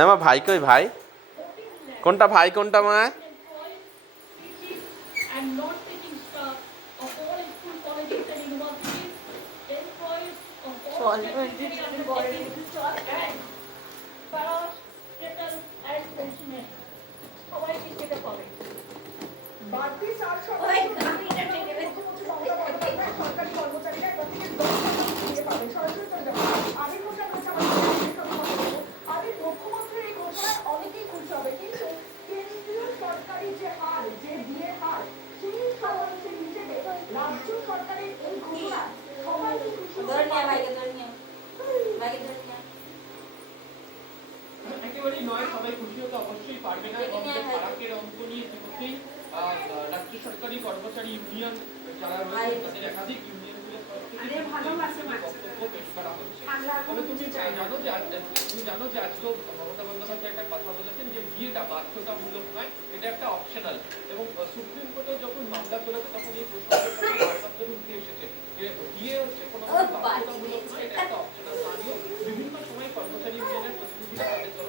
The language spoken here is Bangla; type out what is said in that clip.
আমার ভাই কই ভাই? কোনটা ভাই কোনটা মা? বাড়তি 4 শতাংশ মমতা বন্দ্যোপাধ্যায় সরকারি কর্মচারীরা এবার থেকে 10 শতাংশ দিয়ে পাবেন। সরাসরি চলে যাবো। আমির হোসেন রয়েছে আমাদের। আমির, মুখ্যমন্ত্রীর এই ঘোষণায় অনেকেই খুশি হবে, কিন্তু কেন্দ্রীয় সরকারি যে হার, যে বিয়ের হার, সেই সমালোচক হিসেবে রাজ্য সরকারের এই ঘোষণা সবাই কি খুশি হবে? একেবারেই নয়, সবাই খুশি হতে অবশ্যই পারবে না। এবং ফারাকের অঙ্ক নিয়ে ইতিমধ্যেই রাজ্য সরকারি কর্মচারী ইউনিয়ন যারা রয়েছে তাদের একাধিক ইউনিয়নগুলোর বক্তব্য পেশ করা হচ্ছে। তবে তুমি জানো যে আজকেও মমতা বন্দ্যোপাধ্যায় একটা কথা বলেছেন যে বিয়েটা বাধ্যতামূলক নয়, এটা একটা অপশনাল। এবং সুপ্রিম কোর্টে যখন মামলা চলেছে তখন এই প্রসঙ্গটা বারবার উঠে এসেছে যে বিয়ে হচ্ছে কোনো বাধ্যতামূলক